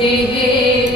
Dehe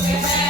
Amen.